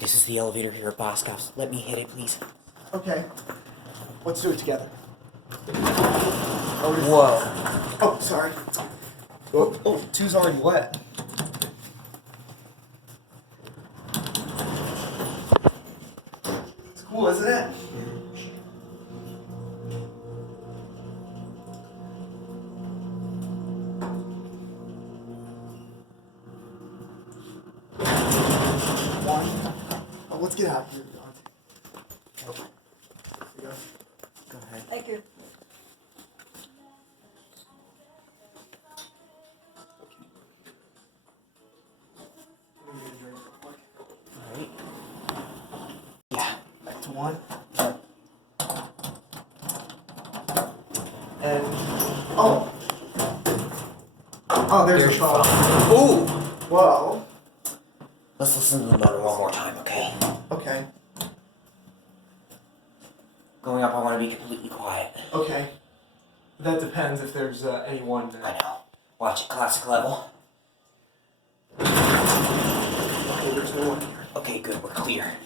this is the elevator here at Boscov's. Let me hit it, please. Okay. Let's do it together. Whoa. Oh, sorry. Oh, two's already wet. It's cool, isn't it? Oh, let's get out of here. Here we go. Go ahead. Thank you. Alright. Yeah. Back to one. And oh, there's a shot. Ooh! Whoa. Let's listen to the motor one more time, okay? Okay. Going up, I want to be completely quiet. Okay. That depends if there's anyone. I know. Watch it, classic level. Okay, there's no one here. Okay, good, we're clear.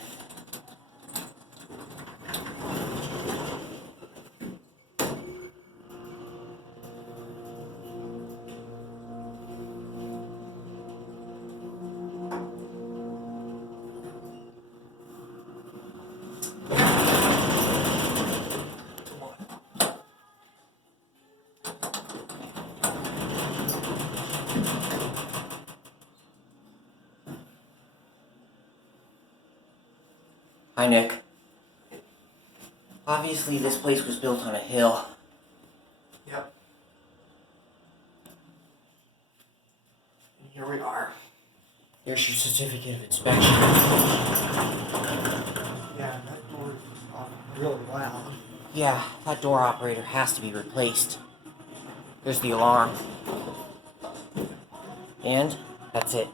Hi, Nick. Obviously, this place was built on a hill. Yep. And here we are. Here's your certificate of inspection. Yeah, that door is really loud. Yeah, that door operator has to be replaced. There's the alarm. And that's it.